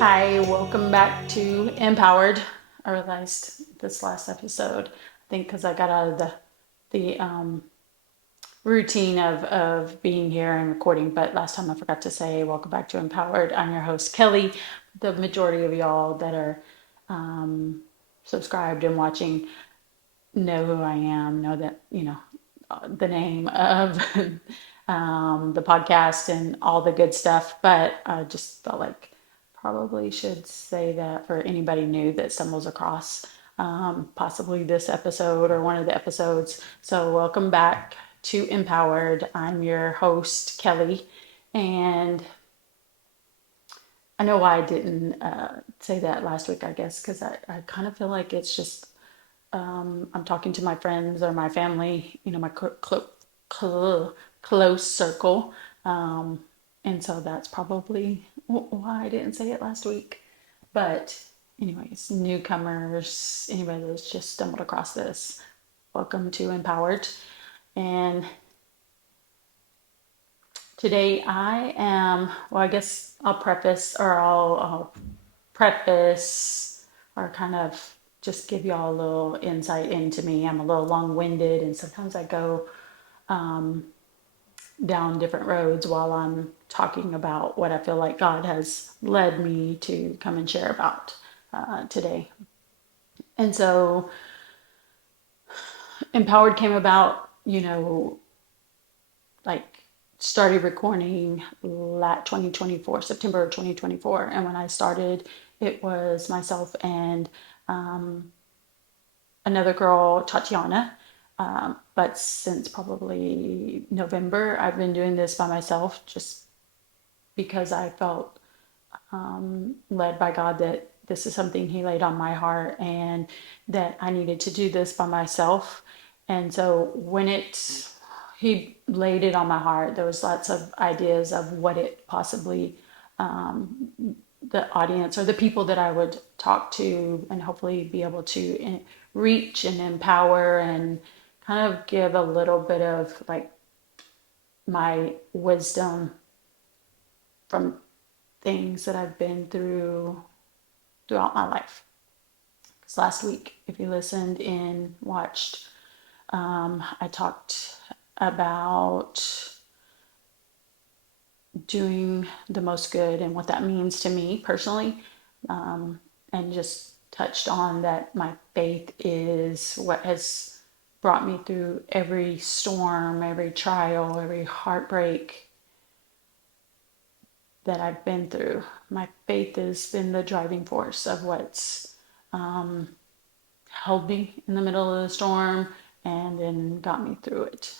Hi, welcome back to Empowered. I realized this last episode, I think because I got out of the routine of being here and recording, but last time I forgot to say welcome back to Empowered. I'm your host, Kelly. The majority of y'all that are subscribed and watching know who I am, know that, the name of the podcast and all the good stuff. But I just felt like probably should say that for anybody new that stumbles across possibly this episode or one of the episodes. So, welcome back to Empowered. I'm your host, Kelly. And I know why I didn't say that last week, I guess, because I kind of feel like it's just I'm talking to my friends or my family, my close circle. Um, and so that's probably why I didn't say it last week. But, anyways, newcomers, anybody that's just stumbled across this, welcome to Empowered. And today I guess I'll preface or kind of just give y'all a little insight into me. I'm a little long winded, and sometimes I go down different roads while I'm talking about what I feel like God has led me to come and share about today. And so, Empowered came about, like started recording 2024, September 2024. And when I started, it was myself and another girl, Tatiana. But since probably November, I've been doing this by myself just because I felt led by God that this is something He laid on my heart and that I needed to do this by myself. And so He laid it on my heart, there was lots of ideas of what it possibly, the audience or the people that I would talk to and hopefully be able to reach and empower and kind of give a little bit of like my wisdom from things that I've been through throughout my life. Because last week, if you listened and watched, I talked about doing the most good and what that means to me personally, and just touched on that my faith is what has brought me through every storm, every trial, every heartbreak that I've been through. My faith has been the driving force of what's held me in the middle of the storm and then got me through it.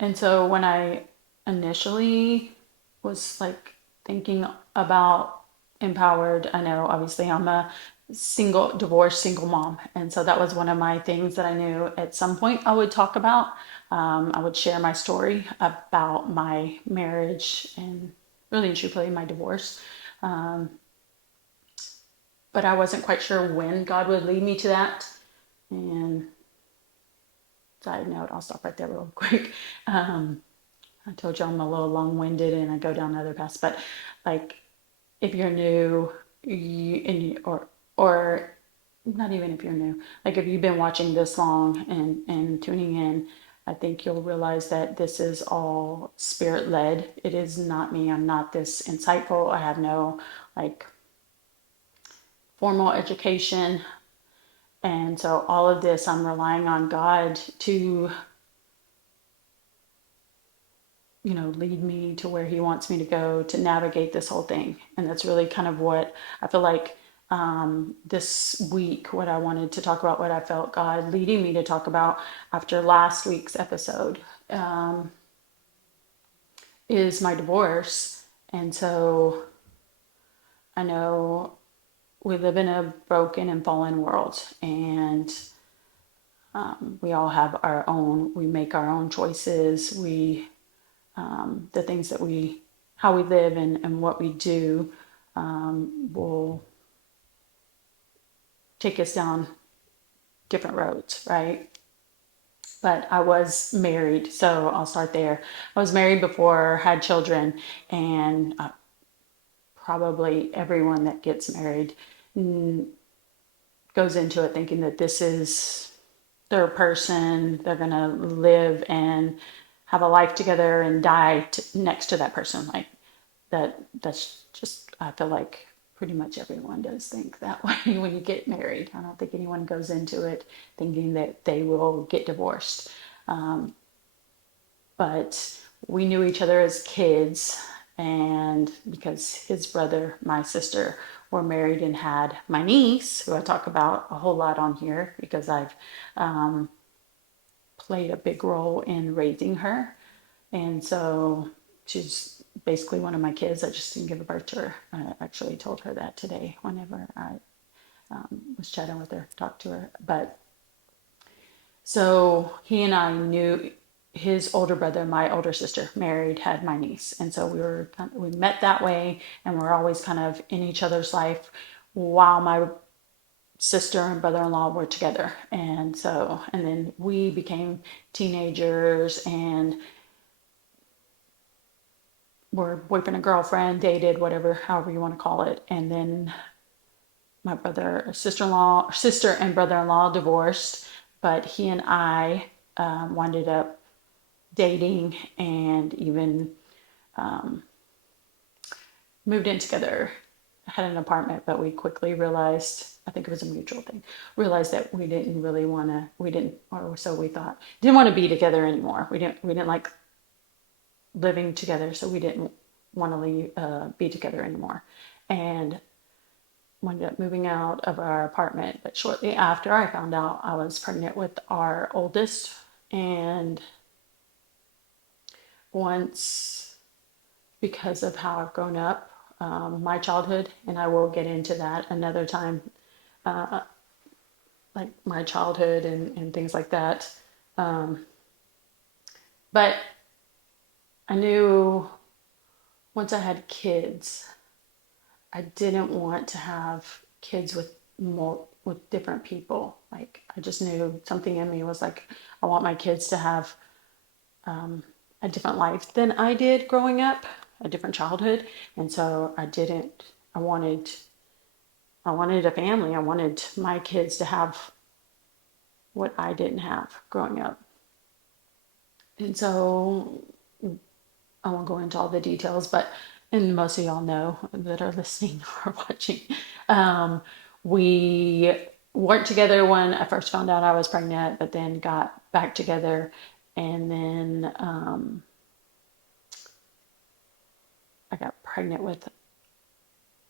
And so when I initially was like thinking about Empowered, I know obviously I'm a divorced single mom. And so that was one of my things that I knew at some point I would talk about. I would share my story about my marriage and really and truthfully my divorce. But I wasn't quite sure when God would lead me to that. And side note, I'll stop right there real quick. I told you I'm a little long-winded and I go down other paths, but like if you're new, or not even if you're new, like if you've been watching this long and tuning in, I think you'll realize that this is all spirit led. It is not me. I'm not this insightful. I have no like formal education. And so all of this, I'm relying on God to, lead me to where He wants me to go to navigate this whole thing. And that's really kind of what I feel like this week, what I wanted to talk about, what I felt God leading me to talk about after last week's episode, is my divorce. And so I know we live in a broken and fallen world, and we all have we make our own choices. The things how we live and what we do will take us down different roads, right? But I was married, so I'll start there. I was married before, had children, and probably everyone that gets married goes into it thinking that this is their person. They're going to live and have a life together and die next to that person. Like that's just, I feel like pretty much everyone does think that way when you get married. I don't think anyone goes into it thinking that they will get divorced. Um, but we knew each other as kids, and because his brother, my sister, were married and had my niece, who I talk about a whole lot on here because I've um, played a big role in raising her. And so she's basically one of my kids. I just didn't give birth to her. I actually told her that today whenever I was chatting with her, talked to her. But so he and I knew his older brother, my older sister, married, had my niece, and so we met that way, and we're always kind of in each other's life while my sister and brother-in-law were together. And so, and then we became teenagers and were boyfriend and girlfriend, dated, whatever, however you want to call it. And then my brother, sister-in-law, sister and brother-in-law divorced, but he and I wound up dating and even moved in together, had an apartment, but we quickly realized, I think it was a mutual thing, realized that we didn't really want to, we didn't, or so we thought, didn't want to be together anymore. We didn't like living together, so we didn't want to be together anymore. And ended up moving out of our apartment. But shortly after, I found out I was pregnant with our oldest. And once, because of how I've grown up, my childhood, and I will get into that another time, like my childhood and things like that. But I knew once I had kids, I didn't want to have kids with different people. Like I just knew something in me was like, I want my kids to have a different life than I did growing up, a different childhood. And so I didn't. I wanted. I wanted a family. I wanted my kids to have what I didn't have growing up. And so I won't go into all the details, but and most of y'all know that are listening or watching. Um, we weren't together when I first found out I was pregnant, but then got back together, and then I got pregnant with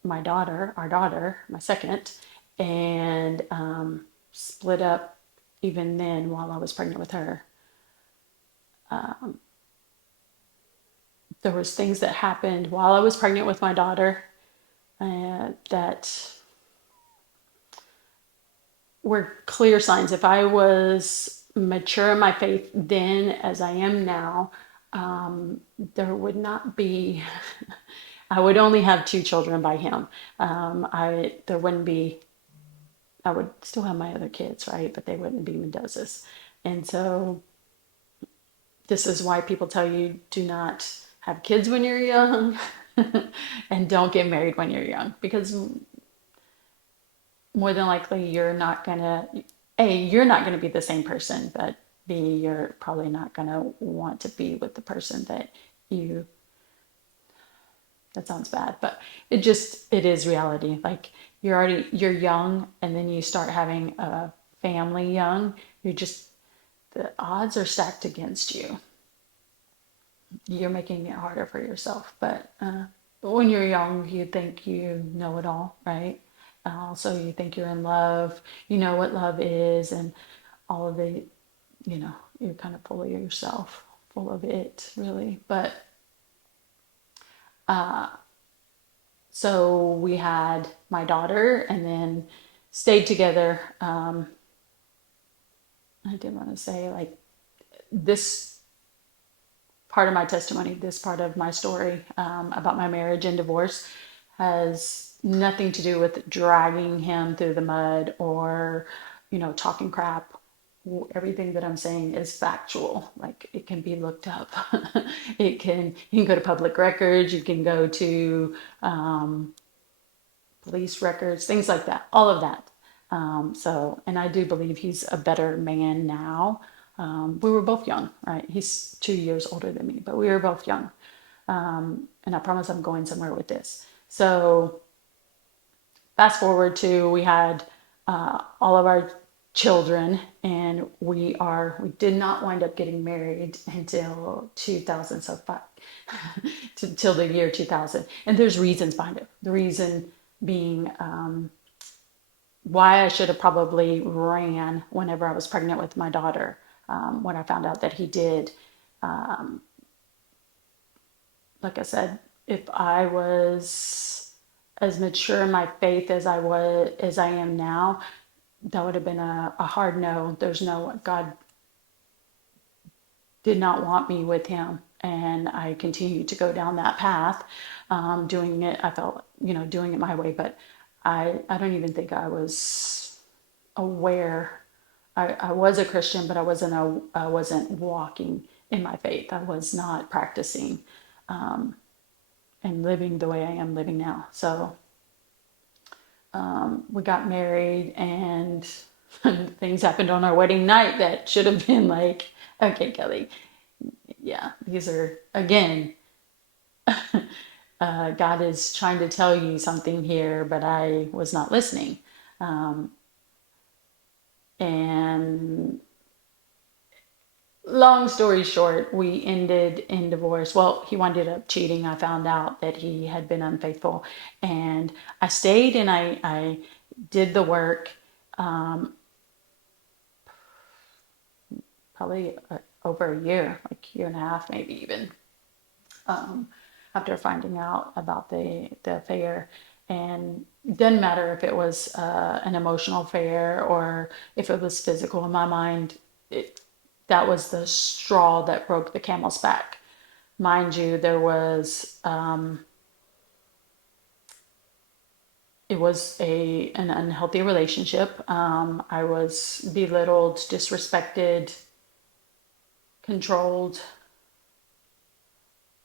my daughter, our daughter, my second, and split up even then while I was pregnant with her. There was things that happened while I was pregnant with my daughter that were clear signs. If I was mature in my faith then as I am now, there would not be, I would only have two children by him. There wouldn't be, I would still have my other kids, right? But they wouldn't be Mendoza's. And so this is why people tell you do not have kids when you're young and don't get married when you're young, because more than likely you're not gonna, you're not gonna be the same person, but B, you're probably not gonna want to be with the person that you, that sounds bad, but it is reality. Like you're young, and then you start having a family young, you're just, the odds are stacked against you. You're making it harder for yourself. But when you're young, you think you know it all, right? So you think you're in love, you know what love is, and all of it, you're kind of full of yourself, full of it, really. But so we had my daughter and then stayed together. I did want to say, like, this part of my testimony, this part of my story about my marriage and divorce has nothing to do with dragging him through the mud or, talking crap everything that I'm saying is factual. Like it can be looked up. You can go to public records, you can go to police records, things like that, all of that. And I do believe he's a better man now. We were both young, right? He's 2 years older than me, but we were both young. And I promise I'm going somewhere with this. So fast forward to we had all of our children, and we did not wind up getting married until 2000, so till the year 2000. And there's reasons behind it. The reason being why I should have probably ran whenever I was pregnant with my daughter. When I found out that he did, like I said, if I was as mature in my faith as I am now, that would have been a hard no. There's no, God did not want me with him. And I continued to go down that path, doing it. I felt, doing it my way, but I don't even think I was aware. I was a Christian, but I wasn't walking in my faith. I was not practicing and living the way I am living now. So we got married, and things happened on our wedding night that should have been like, okay, Kelly, yeah, these are, again, God is trying to tell you something here, but I was not listening. And long story short, we ended in divorce. Well, he wound up cheating. I found out that he had been unfaithful, and I stayed and I did the work. Probably over a year, like year and a half, maybe even, after finding out about the affair. And it doesn't matter if it was an emotional affair or if it was physical. In my mind, that was the straw that broke the camel's back. Mind you, it was an unhealthy relationship. I was belittled, disrespected, controlled,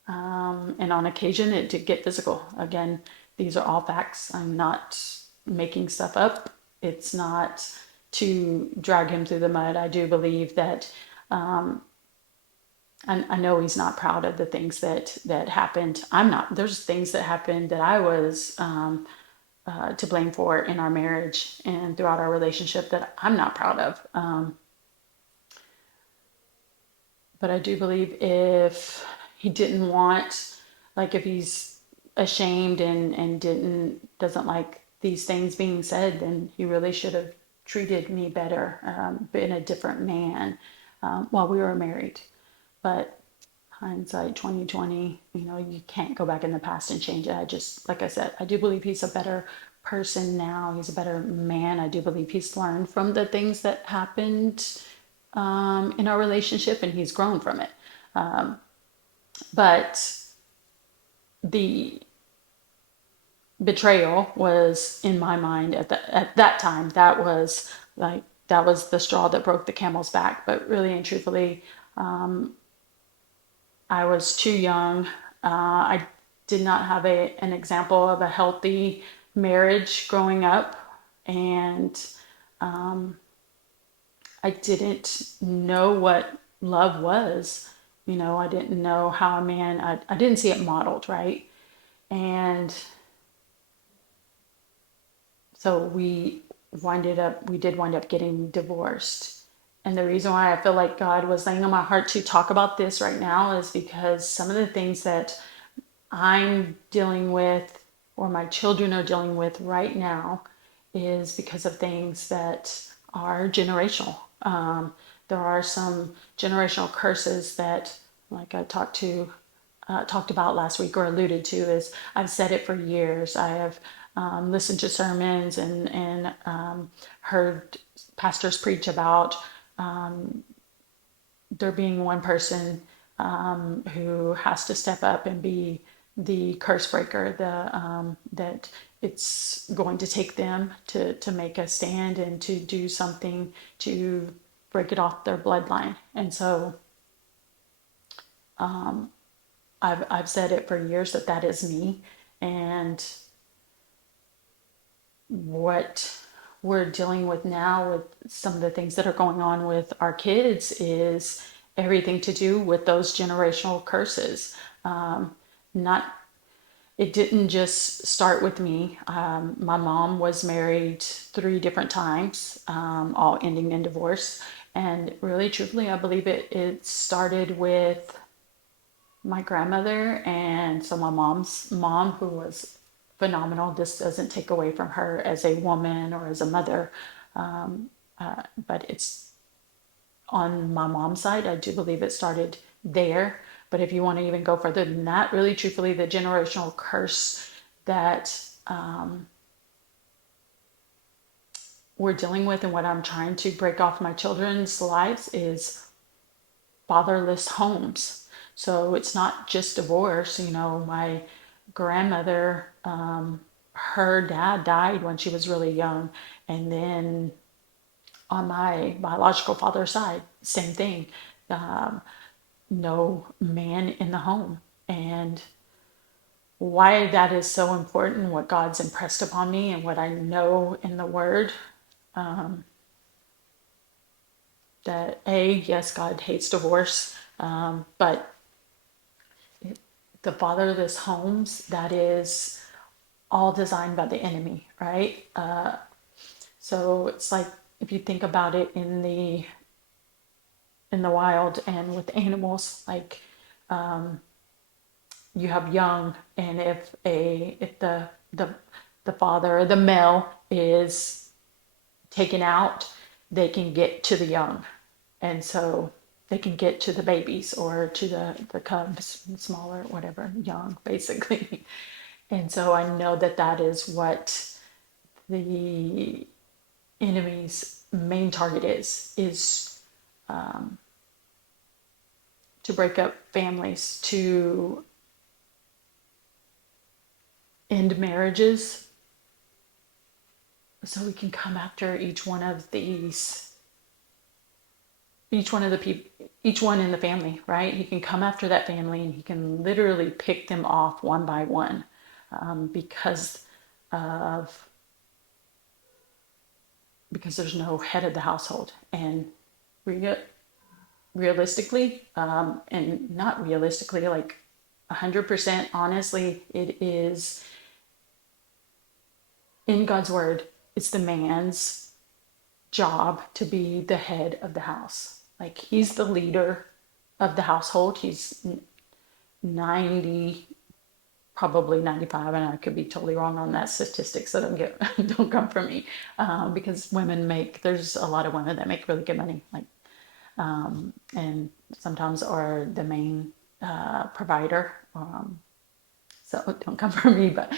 and on occasion it did get physical. Again, these are all facts. I'm not making stuff up. It's not to drag him through the mud. I do believe that, I know he's not proud of the things that happened. I'm not. There's things that happened that I was to blame for in our marriage and throughout our relationship that I'm not proud of. But I do believe if he didn't want, like if he's ashamed and doesn't like these things being said, then he really should have treated me better, been a different man while we were married. But hindsight 2020, you can't go back in the past and change it. Like I said, I do believe he's a better person now. He's a better man. I do believe he's learned from the things that happened in our relationship, and he's grown from it. But the betrayal was, in my mind, at that time, that was the straw that broke the camel's back. But really and truthfully, I was too young. I did not have an example of a healthy marriage growing up, and I didn't know what love was. I didn't know how a man, I didn't see it modeled, right? And so we did wind up getting divorced. And the reason why I feel like God was laying on my heart to talk about this right now is because some of the things that I'm dealing with or my children are dealing with right now is because of things that are generational. There are some generational curses that, like I talked about last week or alluded to, is I've said it for years. I have listened to sermons and heard pastors preach about there being one person who has to step up and be the curse breaker, that it's going to take them to make a stand and to do something to break it off their bloodline. And so I've said it for years that that is me. And what we're dealing with now with some of the things that are going on with our kids is everything to do with those generational curses. Not It didn't just start with me. My mom was married 3 different times, all ending in divorce. And really, truthfully, I believe it started with my grandmother. And so my mom's mom, who was phenomenal. This doesn't take away from her as a woman or as a mother. But it's on my mom's side. I do believe it started there. But if you want to even go further than that, really, truthfully, the generational curse that we're dealing with and what I'm trying to break off my children's lives is fatherless homes. So it's not just divorce. My grandmother, her dad died when she was really young. And then on my biological father's side, same thing. Um, no man in the home. And why that is so important, what God's impressed upon me, and what I know in the Word, that yes, God hates divorce, but the fatherless homes, that is all designed by the enemy, right? So it's like, if you think about it in the wild and with animals, like, you have young, and if the father or the male is taken out, they can get to the young. And so they can get to the babies or to the cubs, smaller, whatever, young, basically. And so I know that that is what the enemy's main target is to break up families, to end marriages, so we can come after each one of the people, each one in the family, right? He can come after that family and he can literally pick them off one by one, because of because there's no head of the household. And re- realistically, and not realistically, like 100% honestly, it is in God's word. It's the man's job to be the head of the house. Like, he's the leader of the household. He's 90, probably 95, and I could be totally wrong on that statistics, so don't come from me, because there's a lot of women that make really good money, like, and sometimes are the main provider. So don't come for me, but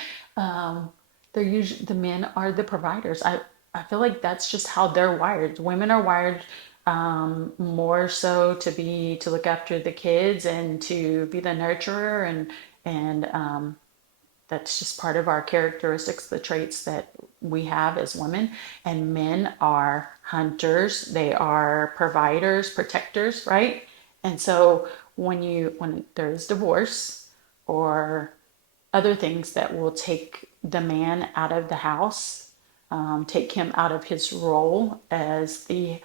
they're usually, the men are the providers. I feel like that's just how they're wired. Women are wired more so to look after the kids and to be the nurturer, and that's just part of our characteristics, the traits that we have as women. And men are hunters, they are providers, protectors, right? And so when there's divorce or other things that will take the man out of the house, take him out of his role as the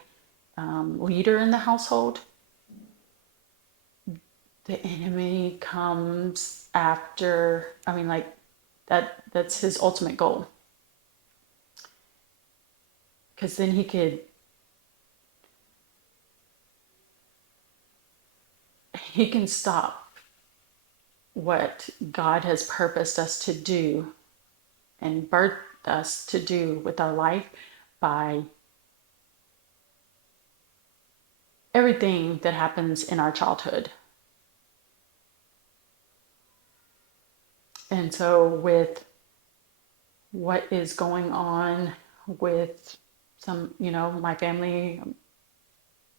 leader in the household, the enemy comes after. I mean, like, that's his ultimate goal, because then he can stop what God has purposed us to do and birthed us to do with our life by everything that happens in our childhood. And so with what is going on with my family,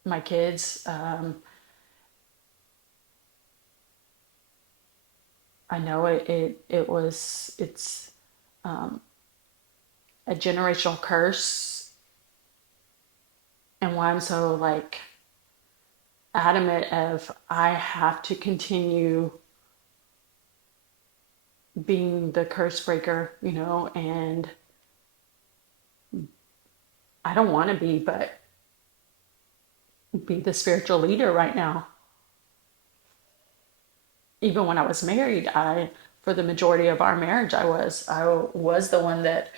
my kids, I know it's a generational curse and why I'm so like adamant of I have to continue being the curse breaker, and I don't want to but be the spiritual leader right now. Even when I was married, for the majority of our marriage, I was the one that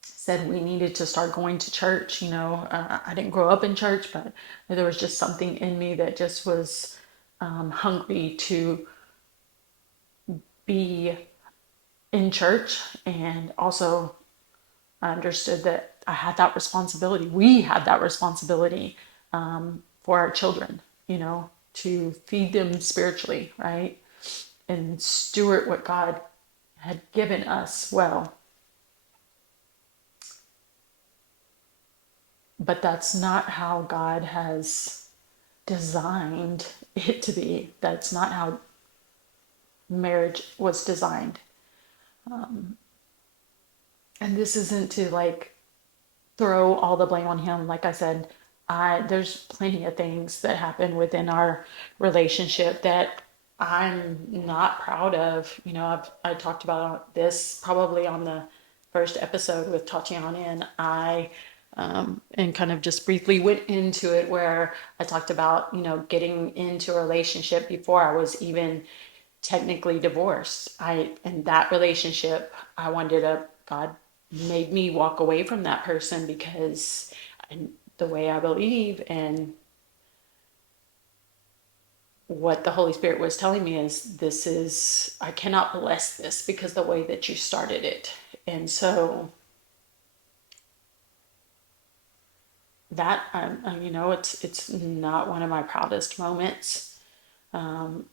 said we needed to start going to church. I didn't grow up in church, but there was just something in me that just was hungry to be in church, and also I understood that I had that responsibility. We had that responsibility for our children, to feed them spiritually, right? And steward what God had given us well. But that's not how God has designed it to be. That's not how marriage was designed. And this isn't to like throw all the blame on him. Like I said, there's plenty of things that happen within our relationship that I'm not proud of. I talked about this probably on the first episode with Tatiana, and and kind of just briefly went into it where I talked about, getting into a relationship before I was even technically divorced. In that relationship, I ended up, God made me walk away from that person because the way I believe and what the Holy Spirit was telling me is I cannot bless this because the way that you started it. And so that, it's not one of my proudest moments. And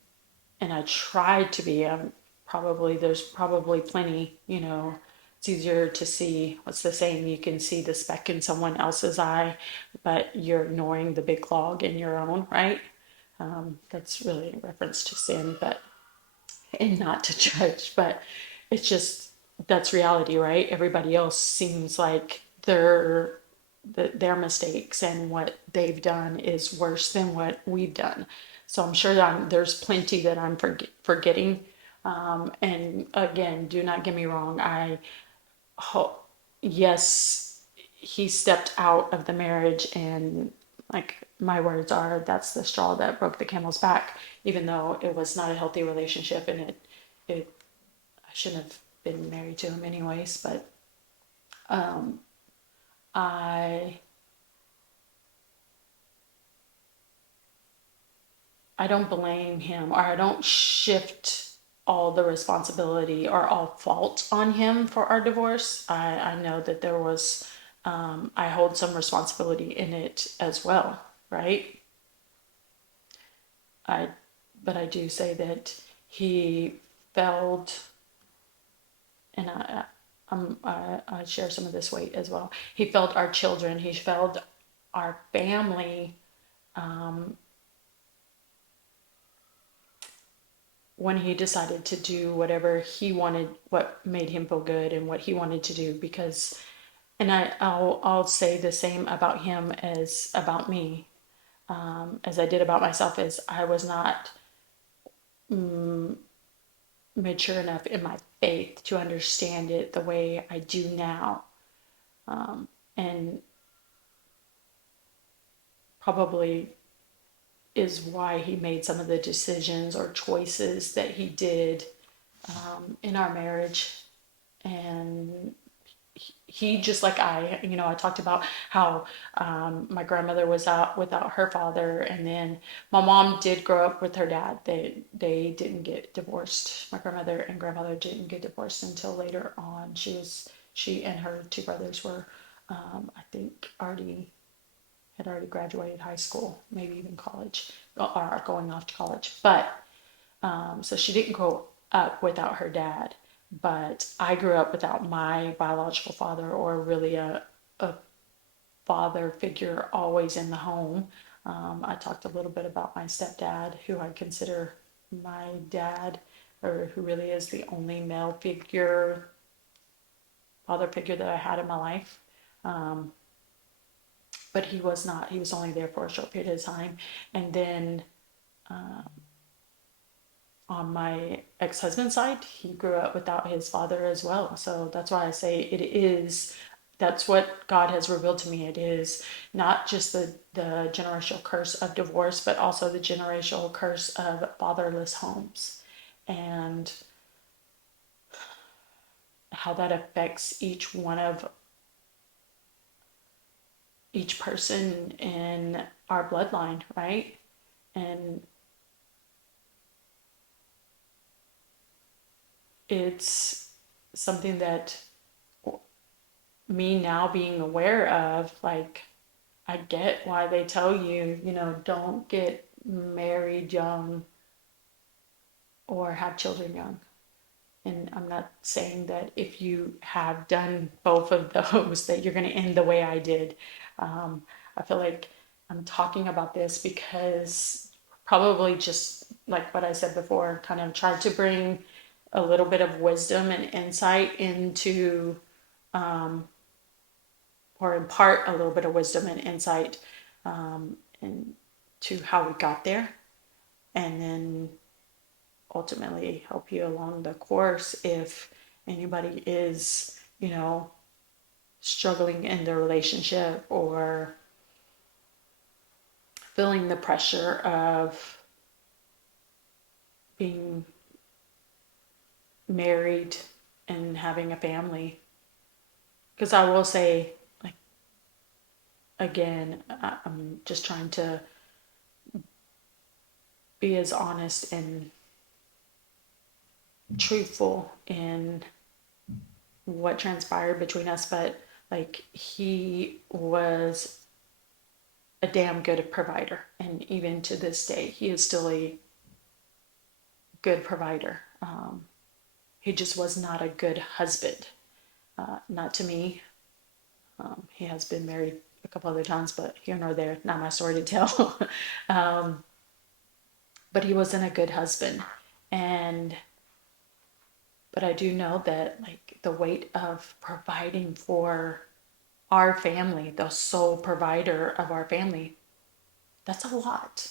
I tried to be. There's probably plenty, it's easier to see, what's the saying, you can see the speck in someone else's eye, but you're ignoring the big log in your own, right? That's really in reference to sin, and not to judge, but it's just, that's reality, right? Everybody else seems like their mistakes and what they've done is worse than what we've done. So I'm sure that there's plenty that I'm forgetting. And again, do not get me wrong. Yes, he stepped out of the marriage, and like my words are, that's the straw that broke the camel's back, even though it was not a healthy relationship, and I shouldn't have been married to him anyways, but I I don't blame him, or I don't shift all the responsibility or all fault on him for our divorce. I know that there was, I hold some responsibility in it as well, right? I, but I do say that he failed, and I share some of this weight as well. He failed our children. He failed our family when he decided to do whatever he wanted, what made him feel good and what he wanted to do. Because, and I'll say the same about him as about me, as I did about myself, is I was not mature enough in my faith to understand it the way I do now. And probably is why he made some of the decisions or choices that he did in our marriage. And he, just like I talked about how my grandmother was out without her father, and then my mom did grow up with her dad. They didn't get divorced. My grandmother and grandmother didn't get divorced until later on. She and her two brothers were, I think, had already graduated high school, maybe even college, or going off to college. But so she didn't grow up without her dad, but I grew up without my biological father, or really a father figure always in the home. I talked a little bit about my stepdad, who I consider my dad, or who really is the only male figure, father figure that I had in my life. but he was not. He was only there for a short period of time. And then on my ex-husband's side, he grew up without his father as well. So that's why I say that's what God has revealed to me. It is not just the generational curse of divorce, but also the generational curse of fatherless homes, and how that affects each person in our bloodline, right? And it's something that me now being aware of, like, I get why they tell you, don't get married young or have children young. And I'm not saying that if you have done both of those that you're going to end the way I did. I feel like I'm talking about this because probably just like what I said before, kind of tried to bring a little bit of wisdom and insight into, or impart a little bit of wisdom and insight into how we got there, and then ultimately help you along the course if anybody is, struggling in their relationship or feeling the pressure of being married and having a family. Because I will say, like, again, I'm just trying to be as honest and truthful in what transpired between us, but like, he was a damn good provider, and even to this day he is still a good provider. He just was not a good husband, not to me. He has been married a couple other times, but here nor there, not my story to tell. But he wasn't a good husband. And but I do know that, like, the weight of providing for our family, the sole provider of our family, that's a lot.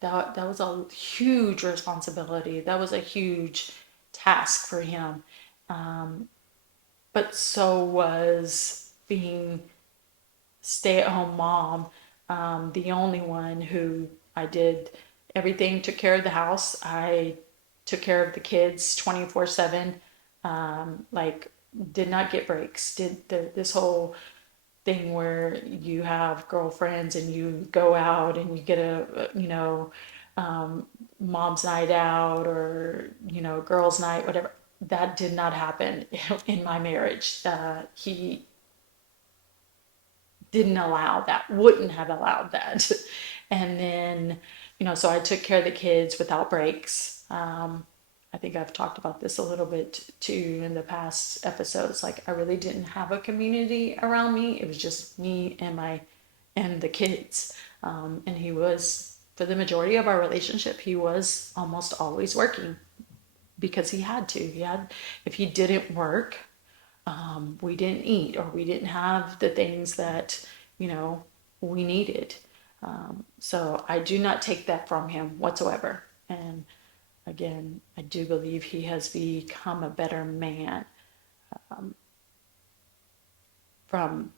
That was a huge responsibility. That was a huge task for him. But so was being stay-at-home mom, the only one who I did everything, took care of the house. I took care of the kids 24/7. Like, did not get breaks. Did this whole thing where you have girlfriends and you go out and you get mom's night out, or girls night, whatever. That did not happen in my marriage. He didn't allow that, wouldn't have allowed that. And then, so I took care of the kids without breaks. I think I've talked about this a little bit too in the past episodes. Like, I really didn't have a community around me. It was just me and the kids. And he was, for the majority of our relationship, he was almost always working because he had to. If he didn't work, we didn't eat, or we didn't have the things that, we needed. So I do not take that from him whatsoever. And again, I do believe he has become a better man from,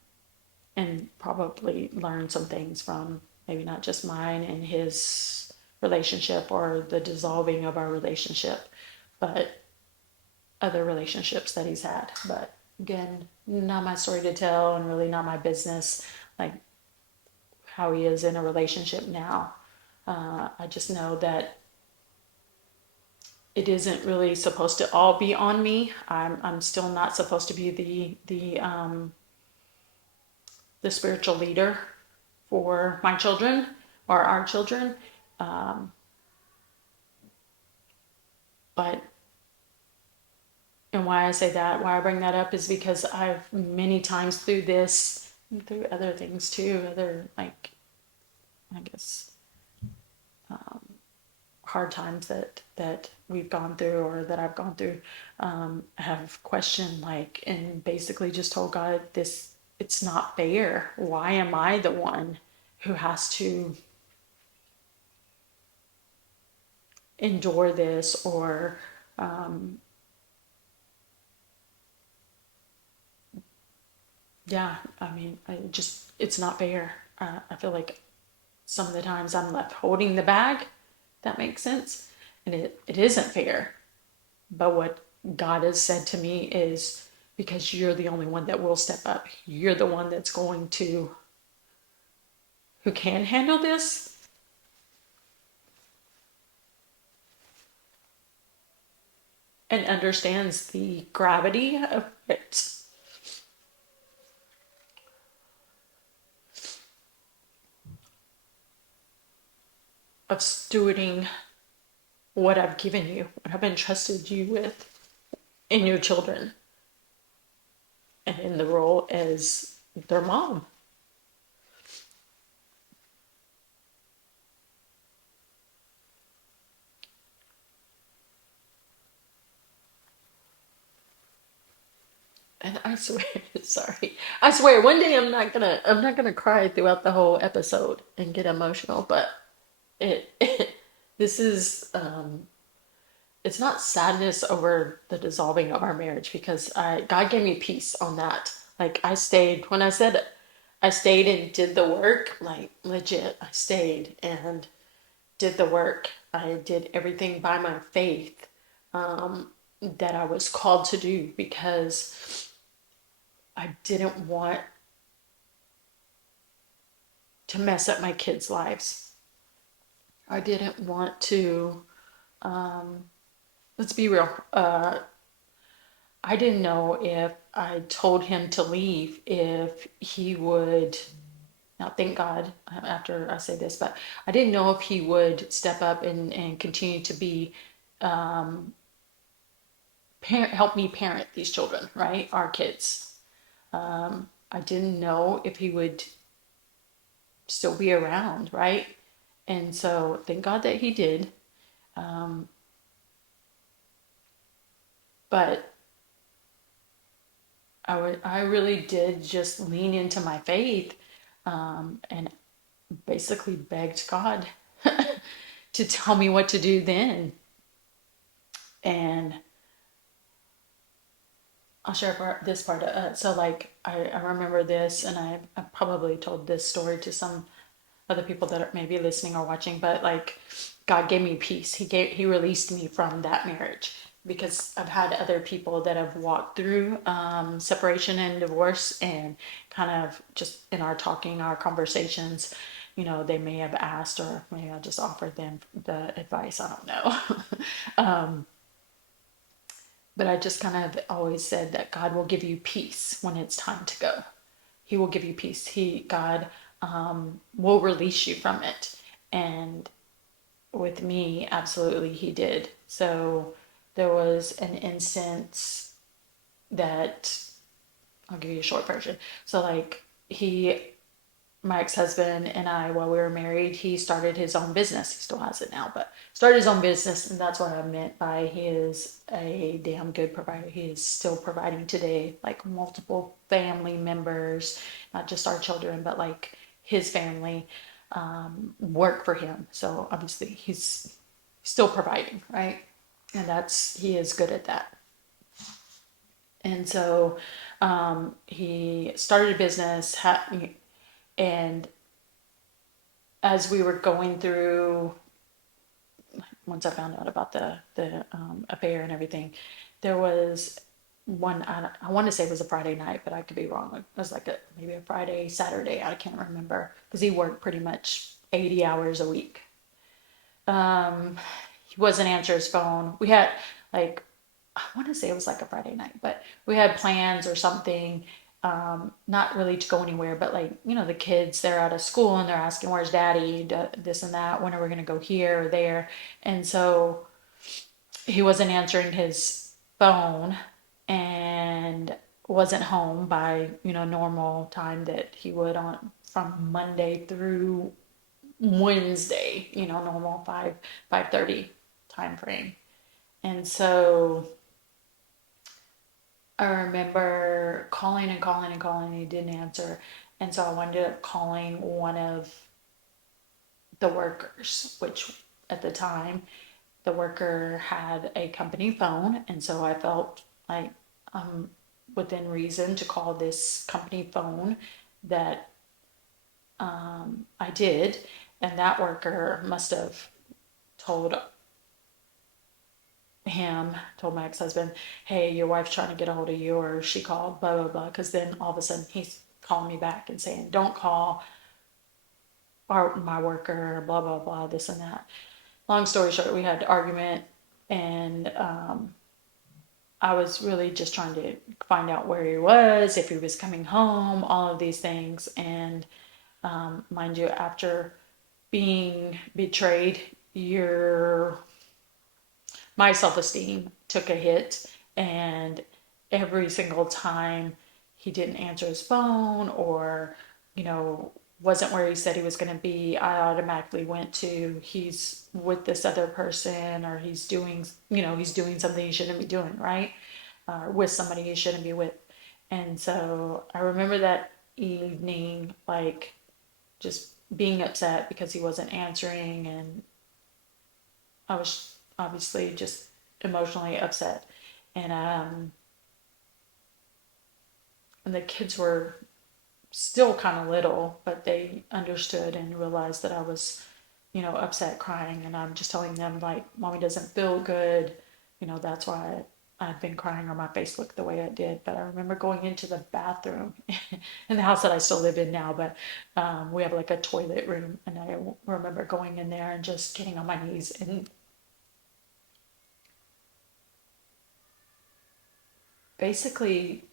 and probably learned some things from, maybe not just mine and his relationship or the dissolving of our relationship, but other relationships that he's had. But again, not my story to tell, and really not my business, like, how he is in a relationship now. I just know that it isn't really supposed to all be on me. I'm still not supposed to be the spiritual leader for my children or our children. But and why I say that, why I bring that up, is because I've many times through this, through other things too, other, like, I guess, hard times that we've gone through, or that I've gone through, have questioned, like, and basically just told God, this it's not fair. Why am I the one who has to endure this? Or, yeah, I mean, it's not fair. I feel like some of the times I'm left holding the bag. That makes sense. And it isn't fair. But what God has said to me is, because you're the only one that will step up, you're the one that's going to, who can handle this and understands the gravity of it, of stewarding what I've given you, what I've entrusted you with, in your children, and in the role as their mom. And I swear, sorry, I swear, one day I'm not gonna cry throughout the whole episode and get emotional, but it this is, it's not sadness over the dissolving of our marriage, because God gave me peace on that. Like, I stayed, when I said I stayed and did the work, like legit, I stayed and did the work. I did everything by my faith, that I was called to do, because I didn't want to mess up my kids' lives. I didn't want to, let's be real. I didn't know if I told him to leave, if he would. Now, thank God, after I say this, but I didn't know if he would step up and continue to be, help me parent these children, right? Our kids. I didn't know if he would still be around, right? And so thank God that he did. But I really did just lean into my faith, and basically begged God to tell me what to do then. And I'll share this part. So, like, I remember this, and I probably told this story to some other people that are maybe listening or watching, but like, God gave me peace. He released me from that marriage, because I've had other people that have walked through, separation and divorce, and kind of just in our talking, our conversations, they may have asked, or maybe I just offered them the advice. I don't know. But I just kind of always said that God will give you peace when it's time to go. He will give you peace. God, will release you from it. And with me, absolutely, he did. So there was an instance that, I'll give you a short version. So, like, my ex-husband and I, while we were married, he started his own business. He still has it now, but started his own business, and that's what I meant by he is a damn good provider. He is still providing today, like, multiple family members, not just our children, but like his family, work for him. So obviously he's still providing, right? And he is good at that. And so, he started a business, and as we were going through, once I found out about the affair and everything, there was one, I want to say it was a Friday night, but I could be wrong. It was like maybe a Friday, Saturday. I can't remember, because he worked pretty much 80 hours a week. He wasn't answering his phone. We had, like, I want to say it was like a Friday night, but we had plans or something, not really to go anywhere, but like, the kids, they're out of school and they're asking, where's daddy, this and that, when are we going to go here or there? And so he wasn't answering his phone, and wasn't home by, normal time that he would on from Monday through Wednesday, normal 5:30 time frame. And so I remember calling and calling and calling, and he didn't answer. And so I wound up calling one of the workers, which at the time, the worker had a company phone. And so I felt like within reason to call this company phone that I did. And that worker must have told told my ex-husband, hey, your wife's trying to get a hold of you, or she called, blah, blah, blah. Because then all of a sudden he's calling me back and saying, don't call my worker, blah, blah, blah, this and that. Long story short, we had an argument, and I was really just trying to find out where he was, if he was coming home, all of these things. And mind you, after being betrayed, you're my self-esteem took a hit, and every single time he didn't answer his phone, or you know wasn't where he said he was going to be, I automatically went to he's with this other person, or he's doing something he shouldn't be doing, right? With somebody he shouldn't be with. And so I remember that evening, like, just being upset because he wasn't answering, and I was obviously just emotionally upset. And and the kids were still kind of little, but they understood and realized that I was, upset, crying. And I'm just telling them, like, mommy doesn't feel good. That's why I'd been crying, or my face looked the way it did. But I remember going into the bathroom in the house that I still live in now, but we have like a toilet room. And I remember going in there and just getting on my knees and basically,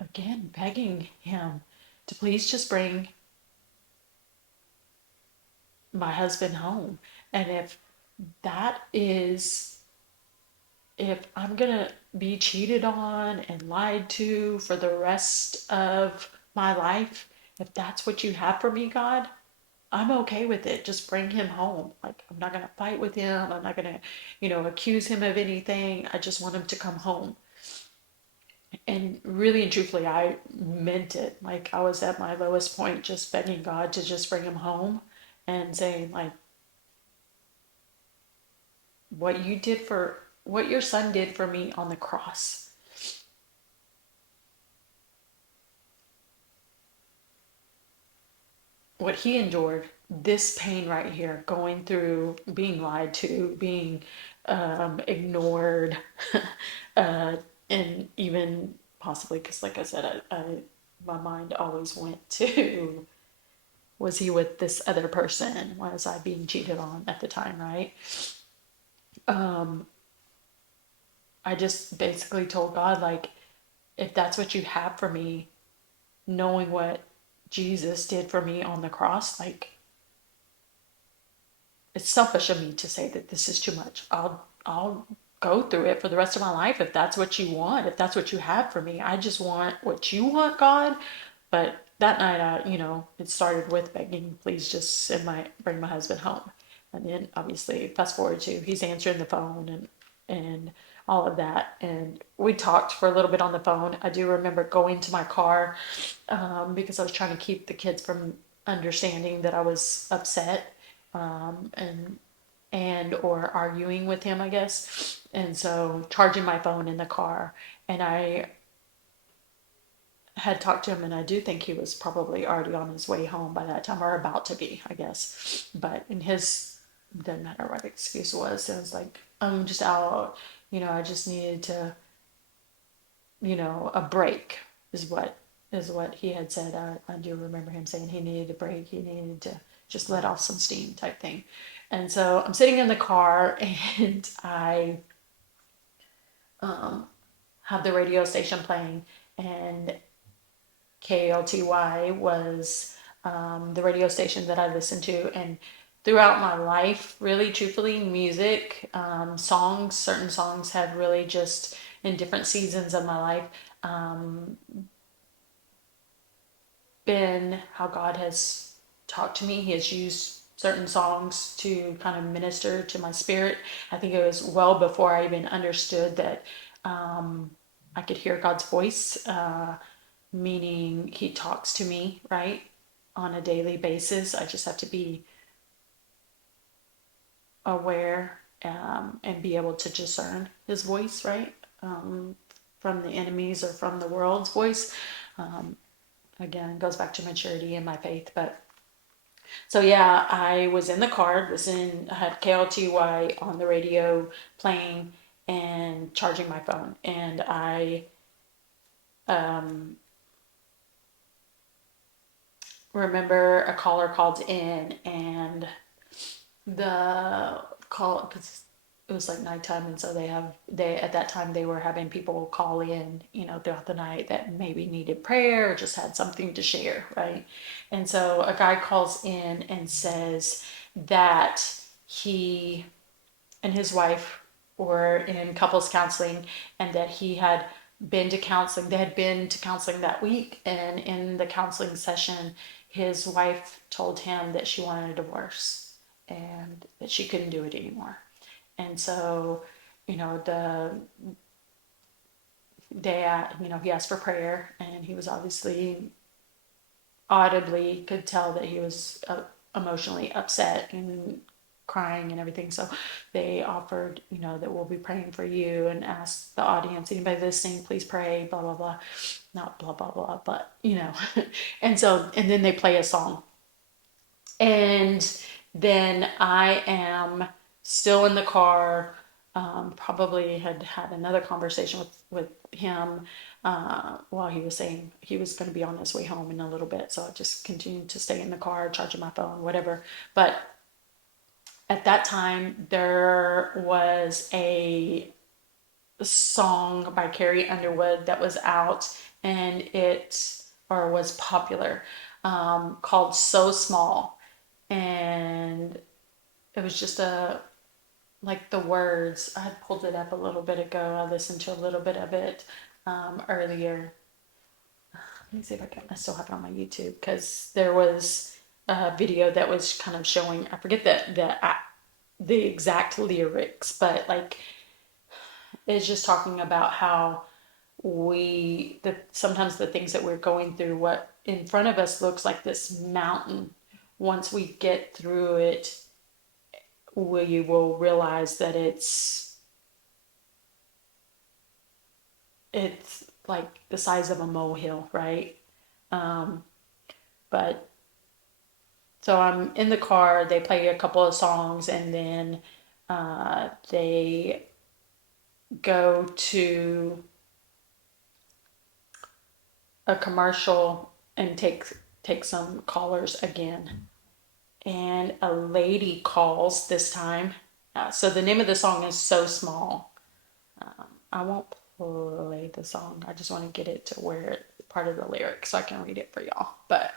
again, begging him to please just bring my husband home. And that is, if I'm gonna be cheated on and lied to for the rest of my life, if that's what you have for me, God, I'm okay with it. Just bring him home. Like, I'm not gonna fight with him. I'm not gonna, accuse him of anything. I just want him to come home. And really and truthfully, I meant it. Like, I was at my lowest point, just begging God to just bring him home, and saying, like, what your son did for me on the cross, what he endured, this pain right here, going through being lied to, being ignored, uh, and even possibly, because like I said, my mind always went to, was he with this other person? Was I being cheated on at the time, right? Um, I just basically told God, like, if that's what you have for me, knowing what Jesus did for me on the cross, like, it's selfish of me to say that this is too much. I'll go through it for the rest of my life if that's what you want, if that's what you have for me. I just want what you want, God. But that night, it started with begging, please just bring my husband home. And then obviously fast forward to he's answering the phone, and all of that. And we talked for a little bit on the phone. I do remember going to my car, because I was trying to keep the kids from understanding that I was upset, and or arguing with him, I guess. And so charging my phone in the car, and I had talked to him, and I do think he was probably already on his way home by that time, or about to be, I guess. But in his, doesn't matter what the excuse was. It was like, I'm just out, I just needed to, a break is what he had said. I do remember him saying he needed a break. He needed to just let off some steam, type thing. And so I'm sitting in the car, and I have the radio station playing, and KLTY was the radio station that I listened to. And throughout my life, really, truthfully, music, certain songs have really just, in different seasons of my life, been how God has talked to me. He has used certain songs to kind of minister to my spirit. I think it was well before I even understood that I could hear God's voice, meaning He talks to me, right, on a daily basis. I just have to be aware, and be able to discern His voice, right, from the enemies or from the world's voice. Um, Again, it goes back to maturity in my faith. But so yeah, I was in the car, I had KLTY on the radio playing and charging my phone, and I um, remember a caller called in, and the call, because it was like nighttime, and so they at that time they were having people call in, throughout the night that maybe needed prayer or just had something to share, right? And so a guy calls in and says that he and his wife were in couples counseling, and that he had been to counseling. They had been to counseling that week, and in the counseling session, his wife told him that she wanted a divorce and that she couldn't do it anymore. And so, the day, he asked for prayer, and he was obviously audibly could tell that he was emotionally upset and crying and everything. So they offered, that we'll be praying for you, and asked the audience, anybody listening, please pray, blah, blah, blah. Not blah, blah, blah, but, and then they play a song. And then I am still in the car. Probably had had another conversation with him, while he was saying he was going to be on his way home in a little bit. So I just continued to stay in the car, charging my phone, whatever. But at that time, there was a song by Carrie Underwood that was out, and or was popular, called So Small. And it was just like the words. I had pulled it up a little bit ago. I listened to a little bit of it, earlier. Let me see if I still have it on my YouTube, because there was a video that was kind of showing. I forget the exact lyrics, but like it's just talking about how sometimes the things that we're going through, what in front of us looks like this mountain, once we get through it, we will realize that it's like the size of a molehill, right? Um, but so I'm in the car. They play a couple of songs, and then they go to a commercial and take some callers again. And a lady calls this time. So the name of the song is So Small. I won't play the song. I just want to get it to where part of the lyric so I can read it for y'all. But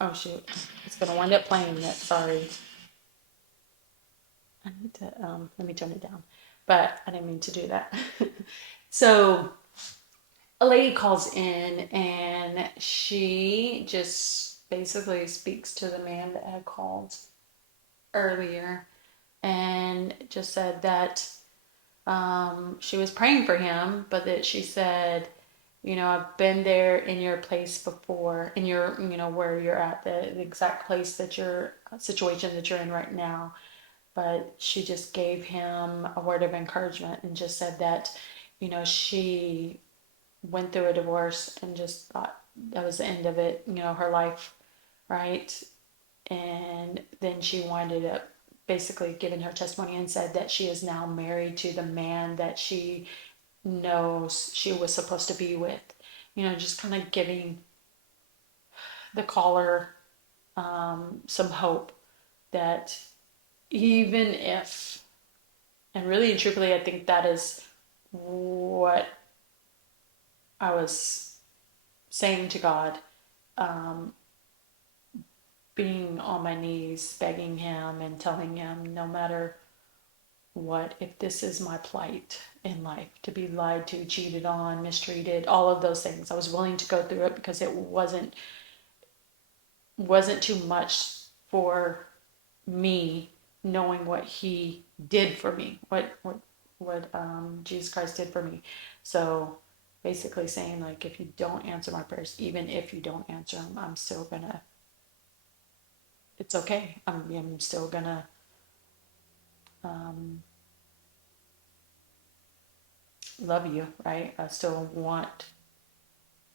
oh shoot, it's gonna wind up playing it. Sorry. I need to let me turn it down. But I didn't mean to do that. So a lady calls in, and she just basically speaks to the man that had called earlier, and just said that she was praying for him, but that she said, I've been there in your place before, in your, where you're at, the exact place that situation that you're in right now. But she just gave him a word of encouragement, and just said that, she went through a divorce and just thought that was the end of it, her life, right? And then she winded up basically giving her testimony and said that she is now married to the man that she knows she was supposed to be with. Just kind of giving the caller some hope that even if, and really and truthfully, I think that is what I was saying to God, um, being on my knees, begging Him and telling Him, no matter what, if this is my plight in life, to be lied to, cheated on, mistreated, all of those things, I was willing to go through it, because it wasn't too much for me, knowing what He did for me, what Jesus Christ did for me. So basically saying like, if you don't answer my prayers, even if you don't answer them, I'm still gonna. It's okay. I'm still gonna um, love you, right? I still want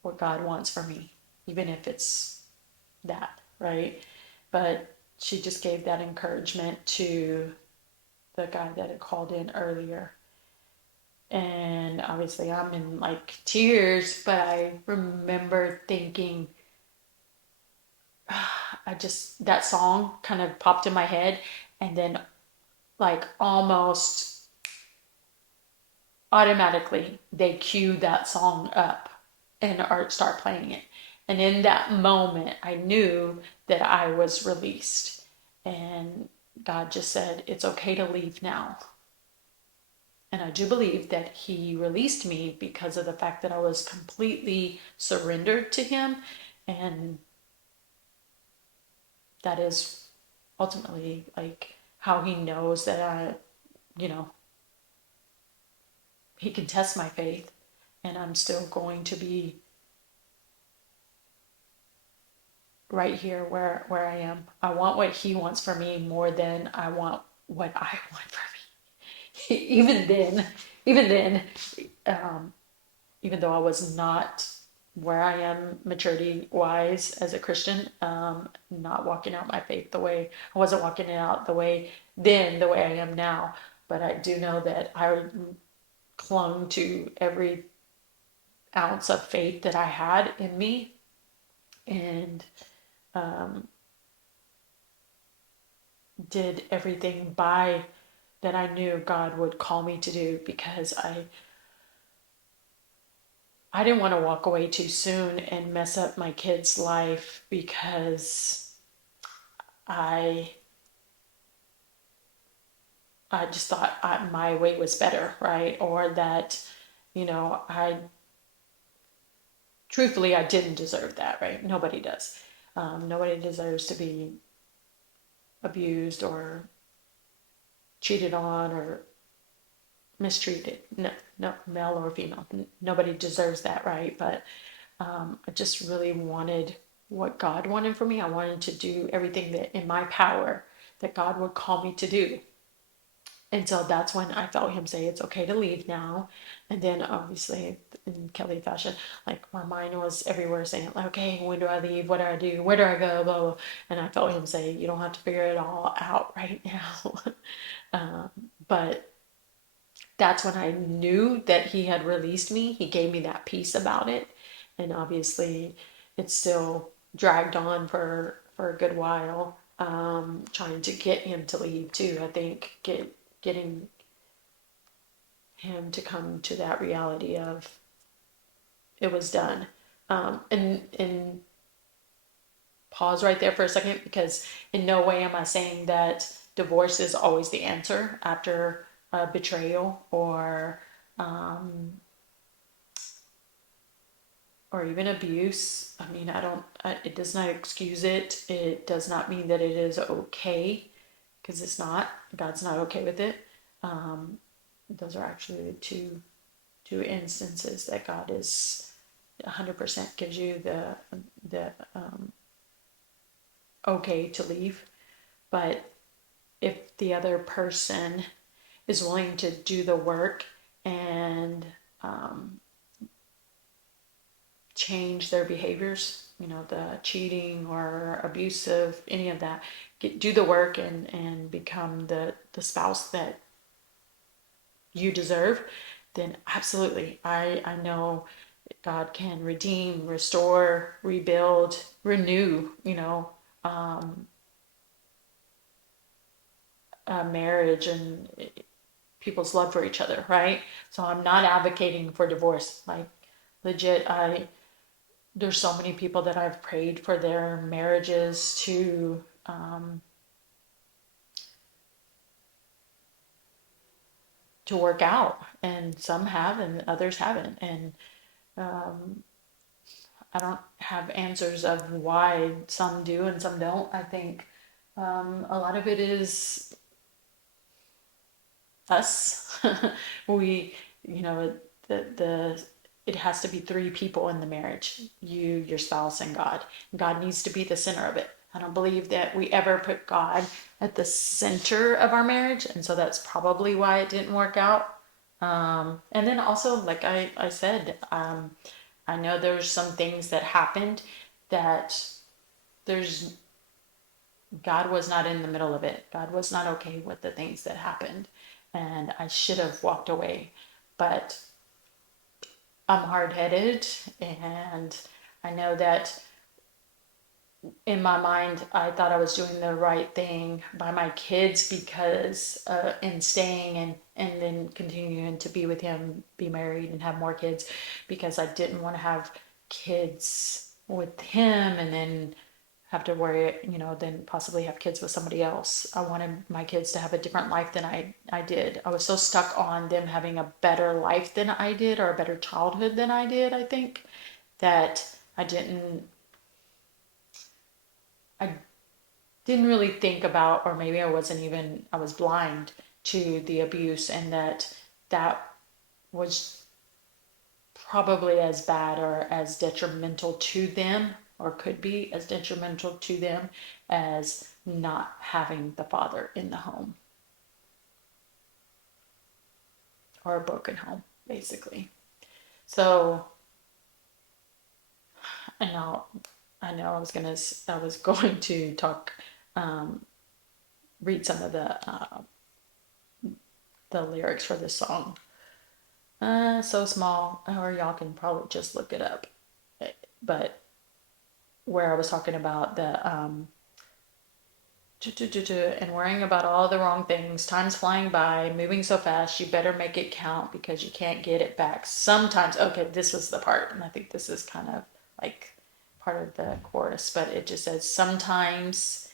what God wants for me, even if it's that, right? But she just gave that encouragement to the guy that had called in earlier. And obviously, I'm in like tears, but I remember thinking, that song kind of popped in my head, and then like almost automatically they cue that song up and or start playing it. And in that moment, I knew that I was released. And God just said, it's okay to leave now. And I do believe that He released me because of the fact that I was completely surrendered to Him. And that is ultimately like how He knows that you know, He can test my faith. And I'm still going to be right here where I am. I want what He wants for me more than I want what I want for me. Even then, um, even though I was not where I am maturity wise as a Christian, not walking out my faith the way I wasn't walking it out the way I am now. But I do know that I clung to every ounce of faith that I had in me, and um, did everything by that I knew God would call me to do, because I didn't want to walk away too soon and mess up my kid's life because I I just thought my way was better, right? Or that, I truthfully I didn't deserve that, right? Nobody does. Nobody deserves to be abused or cheated on or mistreated. No, no, male or female. Nobody deserves that, right? But I just really wanted what God wanted for me. I wanted to do everything that in my power that God would call me to do. And so that's when I felt Him say, it's okay to leave now. And then obviously in Kelly fashion, like my mind was everywhere saying, like, okay, when do I leave? What do I do? Where do I go? Blah, blah. And I felt Him say, you don't have to figure it all out right now. But that's when I knew that He had released me. He gave me that peace about it. And obviously it still dragged on for a good while, trying to get Him to leave too. I think getting Him to come to that reality of it was done. And pause right there for a second, because in no way am I saying that divorce is always the answer after betrayal or even abuse. I mean, I don't. It does not excuse it. It does not mean that it is okay, because it's not. God's not okay with it. Those are actually the two instances that God is 100% gives you the okay to leave. But if the other person is willing to do the work and change their behaviors, the cheating or abusive, any of that, do the work and become the spouse that you deserve, then absolutely, I know God can redeem, restore, rebuild, renew, a marriage and people's love for each other, right? So I'm not advocating for divorce. Like legit, there's so many people that I've prayed for their marriages to work out, and some have, and others haven't. And I don't have answers of why some do and some don't. I think a lot of it is us. We, you know, the it has to be three people in the marriage: you, your spouse, and God. God needs to be the center of it. I don't believe that we ever put God at the center of our marriage, and so that's probably why it didn't work out. And then also, like I said, I know there's some things that happened that there's God was not in the middle of it. God was not okay with the things that happened, and I should have walked away. But I'm hard headed, and I know that in my mind, I thought I was doing the right thing by my kids because in staying and then continuing to be with him, be married, and have more kids because I didn't want to have kids with him and then have to worry, then possibly have kids with somebody else. I wanted my kids to have a different life than I did. I was so stuck on them having a better life than I did or a better childhood than I did, I think, that I didn't I didn't really think about, or maybe I was blind to the abuse, and that was probably as bad or as detrimental to them, or could be as detrimental to them as not having the father in the home or a broken home, basically. So I know, I was going to talk, um, read some of the lyrics for this song. So small, or y'all can probably just look it up. But where I was talking about the and worrying about all the wrong things, time's flying by, moving so fast, you better make it count because you can't get it back. Sometimes, okay, this was the part, and I think this is kind of like part of the chorus, but it just says, sometimes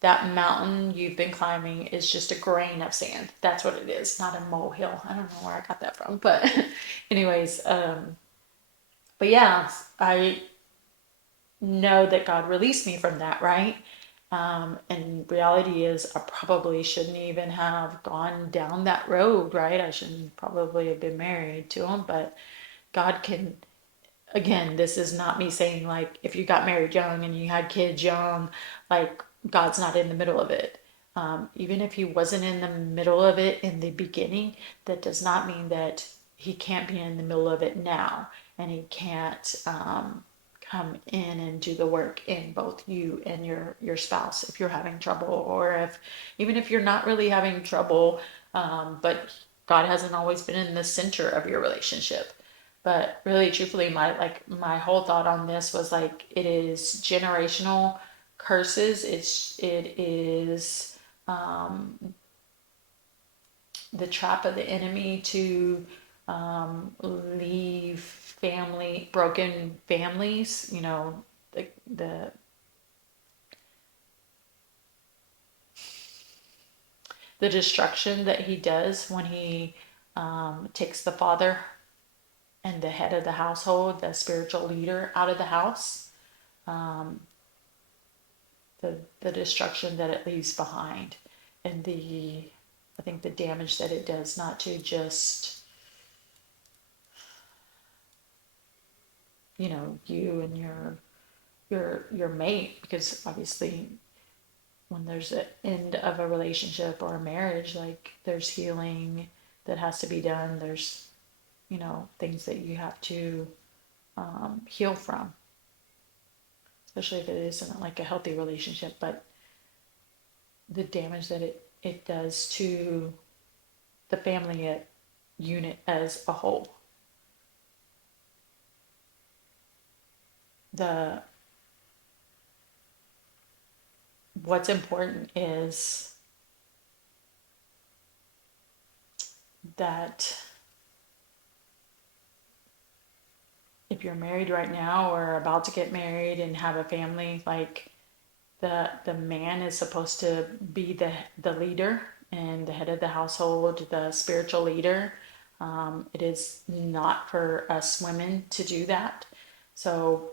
that mountain you've been climbing is just a grain of sand. That's what it is, not a molehill. I don't know where I got that from, but anyways, but yeah, I know that God released me from that, right? And reality is, I probably shouldn't even have gone down that road, right? I shouldn't probably have been married to him, but God can, again, this is not me saying like if you got married young and you had kids young, like God's not in the middle of it. Even if he wasn't in the middle of it in the beginning, that does not mean that he can't be in the middle of it now, and he can't come in and do the work in both you and your spouse if you're having trouble, or if even if you're not really having trouble, but God hasn't always been in the center of your relationship. But really, truthfully, my whole thought on this was like it is generational curses. It is the trap of the enemy to leave broken families. The the destruction that he does when he takes the father and the head of the household, the spiritual leader, out of the house, the destruction that it leaves behind, and I think the damage that it does, not to just you and your mate, because obviously when there's an end of a relationship or a marriage, like there's healing that has to be done. There's things that you have to heal from, especially if it isn't like a healthy relationship. But the damage that it does to the family unit as a whole. The What's important is that if you're married right now or about to get married and have a family, like the man is supposed to be the leader and the head of the household, the spiritual leader. It is not for us women to do that. So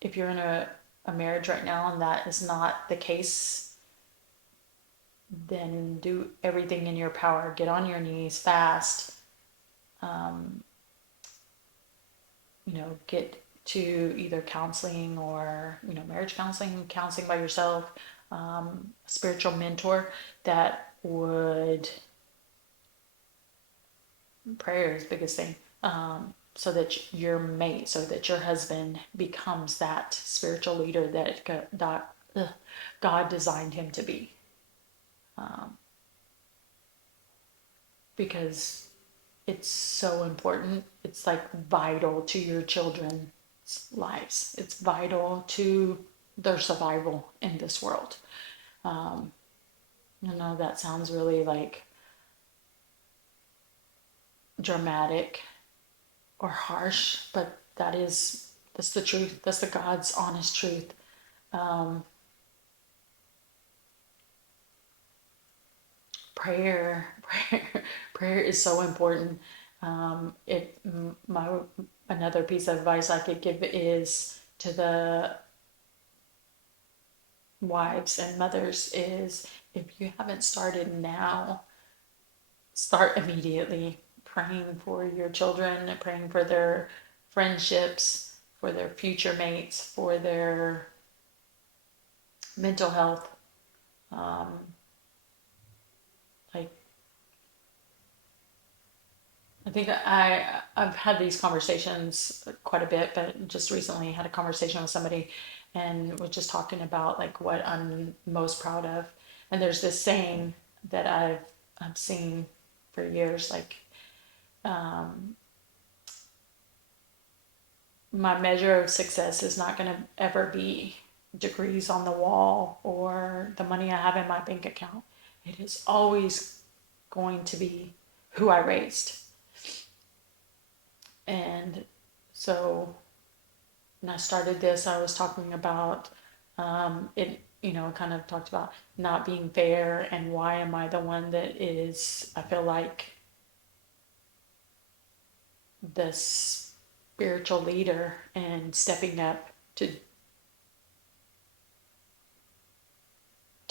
if you're in a marriage right now and that is not the case, then do everything in your power. Get on your knees, fast, um, get to either counseling or, marriage counseling, counseling by yourself, a spiritual mentor that would, prayer is the biggest thing, so that your mate, so that your husband becomes that spiritual leader God designed him to be. Um, because it's so important. It's like vital to your children's lives. It's vital to their survival in this world. Um, I know that sounds really like dramatic or harsh, but that's the truth. That's the God's honest truth. Um, prayer is so important. It my Another piece of advice I could give is to the wives and mothers is, if you haven't started now, start immediately praying for your children, praying for their friendships, for their future mates, for their mental health. Um, like I think I've had these conversations quite a bit, but just recently had a conversation with somebody and was just talking about like what I'm most proud of. And there's this saying that I've seen for years, like, um, my measure of success is not going to ever be degrees on the wall or the money I have in my bank account. It is always going to be who I raised. And so when I started this, I was talking about, it, kind of talked about not being fair and why am I the one that is, I feel like, the spiritual leader and stepping up to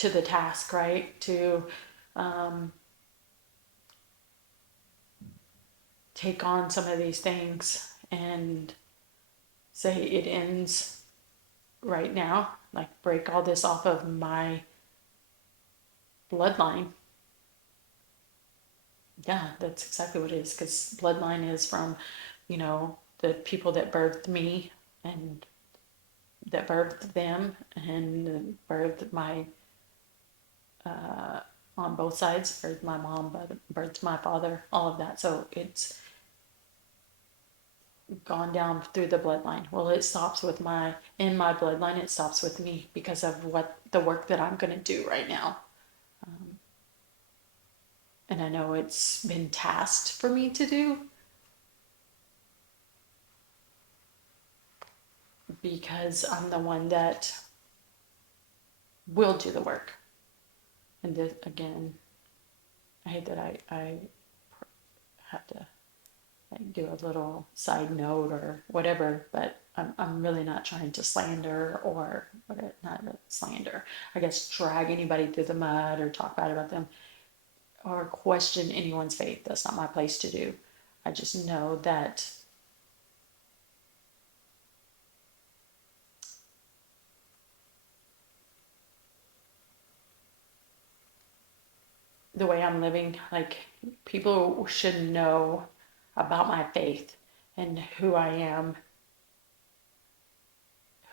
the task, right? To um, take on some of these things and say it ends right now, like break all this off of my bloodline. Yeah, that's exactly what it is, because bloodline is from, the people that birthed me and that birthed them and birthed my, uh, on both sides, birthed my mom, but birthed my father, all of that. So it's gone down through the bloodline. Well, it stops with in my bloodline, it stops with me because of what the work that I'm going to do right now. Um, and I know it's been tasked for me to do because I'm the one that will do the work. And this, again, I hate that I have to like do a little side note or whatever, but I'm really not trying to slander or not slander, I guess, drag anybody through the mud or talk bad about them or question anyone's faith. That's not my place to do. I just know that the way I'm living, like, people should know about my faith and who I am,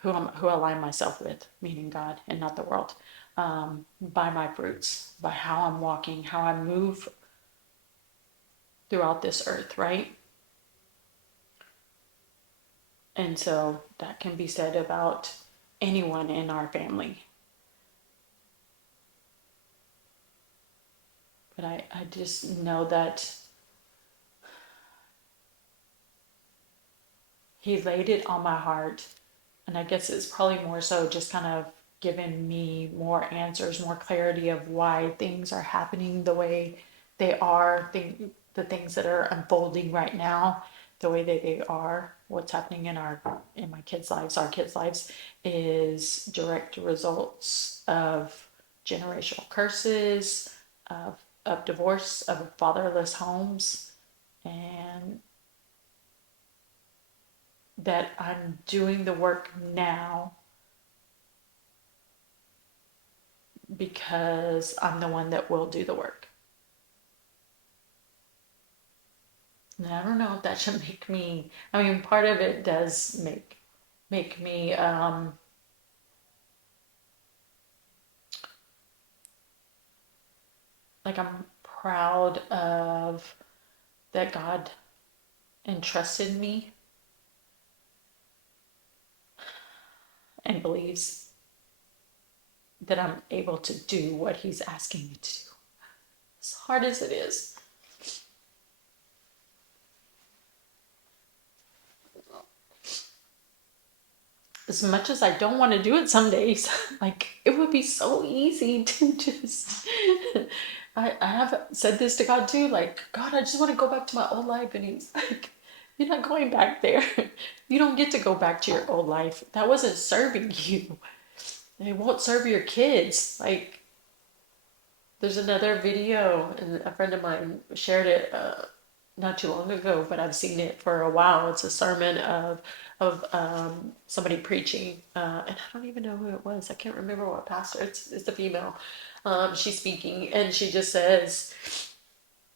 who I align myself with, meaning God and not the world, by my fruits, by how I'm walking, how I move throughout this earth, right? And so that can be said about anyone in our family. But I just know that He laid it on my heart. And I guess it's probably more so just kind of giving me more answers, more clarity of why things are happening the way they are, the things that are unfolding right now, the way that they are, what's happening in my kids' lives, our kids' lives, is direct results of generational curses, of divorce, of fatherless homes, and that I'm doing the work now because I'm the one that will do the work. And I don't know if that should make me, I mean, part of it does make me like I'm proud of that God entrusted me and believes that I'm able to do what he's asking me to do. As hard as it is. As much as I don't want to do it some days, like it would be so easy to just. I have said this to God too, like, God, I just want to go back to my old life. And he's like, you're not going back there. You don't get to go back to your old life. That wasn't serving you. It won't serve your kids. Like, there's another video, and a friend of mine shared it not too long ago, but I've seen it for a while. It's a sermon of somebody preaching, and I don't even know who it was. I can't remember what pastor. It's a female. She's speaking, and she just says,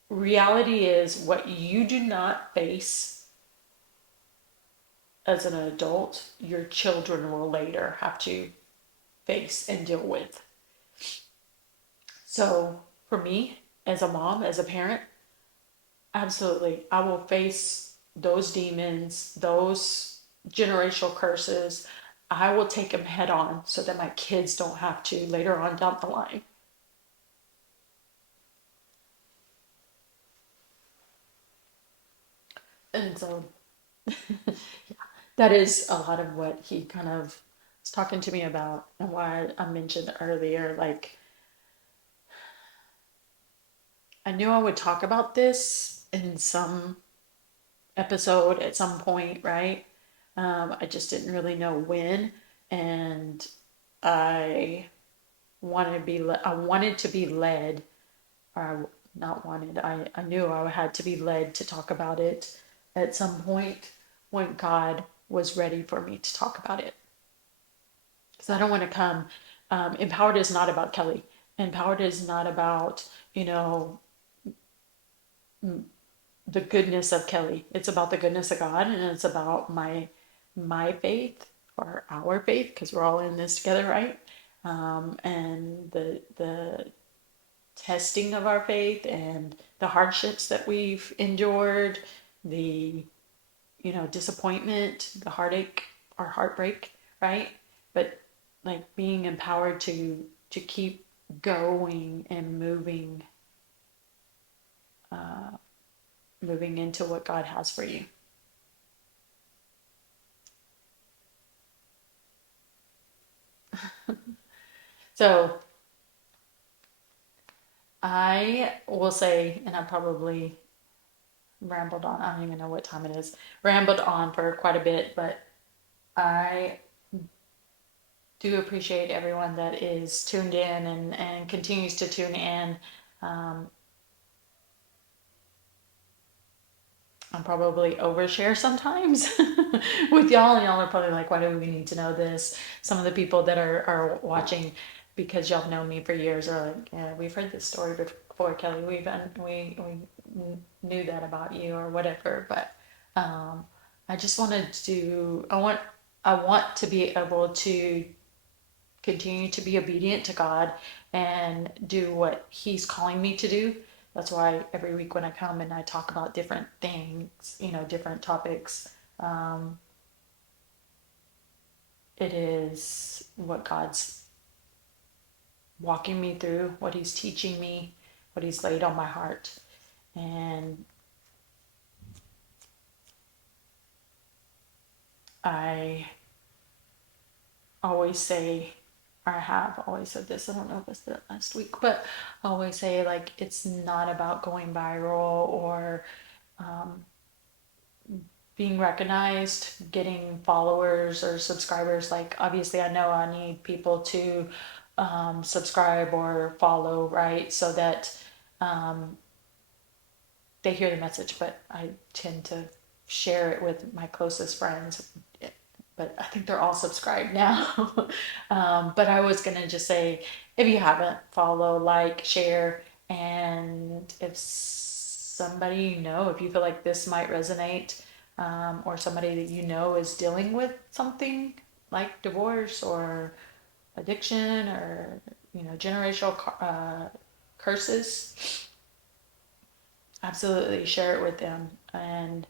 "Reality is what you do not face as an adult, your children will later have to face and deal with." So for me, as a mom, as a parent, absolutely. I will face those demons, those generational curses. I will take them head on so that my kids don't have to later on down the line. And so that is a lot of what he kind of was talking to me about, and why I mentioned earlier, like, I knew I would talk about this in some episode at some point, right? I just didn't really know when, and I I wanted to be led, or not wanted. I knew I had to be led to talk about it at some point when God was ready for me to talk about it. Because I don't want to come. Empowered is not about Kelly. Empowered is not about, you know, the goodness of Kelly. It's about the goodness of God, and it's about my faith, or our faith, because we're all in this together, right? And the testing of our faith, and the hardships that we've endured, the disappointment, the heartache or heartbreak, right? But like being empowered to keep going and moving into what God has for you. So I will say, and I probably rambled on, I don't even know what time it is, rambled on for quite a bit, but I do appreciate everyone that is tuned in and continues to tune in. Um, I'm probably overshare sometimes with y'all, and y'all are probably like, why do we need to know this? Some of the people that are watching, because y'all have known me for years, are like, yeah, we've heard this story before, Kelly. We knew that about you, or whatever. But I just wanted to. I want to be able to continue to be obedient to God and do what He's calling me to do. That's why every week when I come and I talk about different things, different topics, it is what God's walking me through, what He's teaching me, what He's laid on my heart. And I always say, or I have always said this, I don't know if it's the last week, but I always say, like, it's not about going viral or being recognized, getting followers or subscribers. Like, obviously, I know I need people to subscribe or follow, right? So that um, they hear the message, but I tend to share it with my closest friends. But I think they're all subscribed now. But I was gonna just say, if you haven't, follow, like, share, and if somebody you know, if you feel like this might resonate, or somebody that you know is dealing with something like divorce or addiction or generational curses, absolutely share it with them. And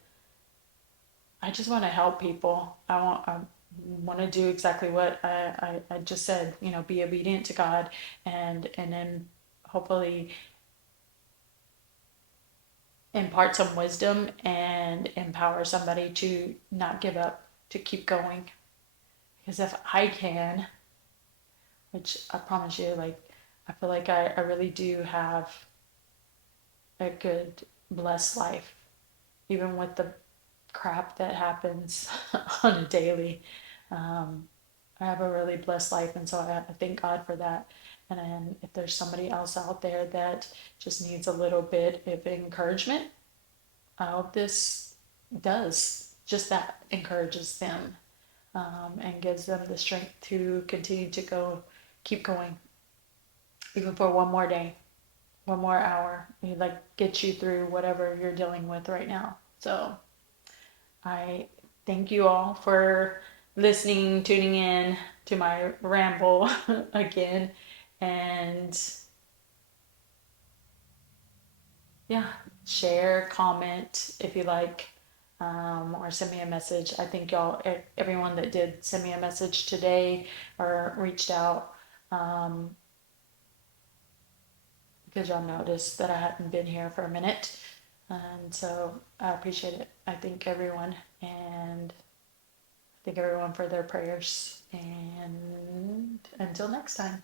I just want to help people. I want to do exactly what I just said, be obedient to God, and then hopefully impart some wisdom and empower somebody to not give up, to keep going. Because if I can, which I promise you, like, I feel like I really do have a good, blessed life, even with the crap that happens on a daily. Um, I have a really blessed life, and so I thank God for that. And then if there's somebody else out there that just needs a little bit of encouragement, I hope this does just that, encourages them, and gives them the strength to continue to go, keep going, even for one more day, one more hour. Like, get you through whatever you're dealing with right now. So I thank you all for listening, tuning in to my ramble again. And yeah, share, comment if you like, or send me a message. I think y'all, everyone that did send me a message today or reached out, um, because y'all noticed that I hadn't been here for a minute. And so I appreciate it. I thank everyone. And thank everyone for their prayers. And until next time.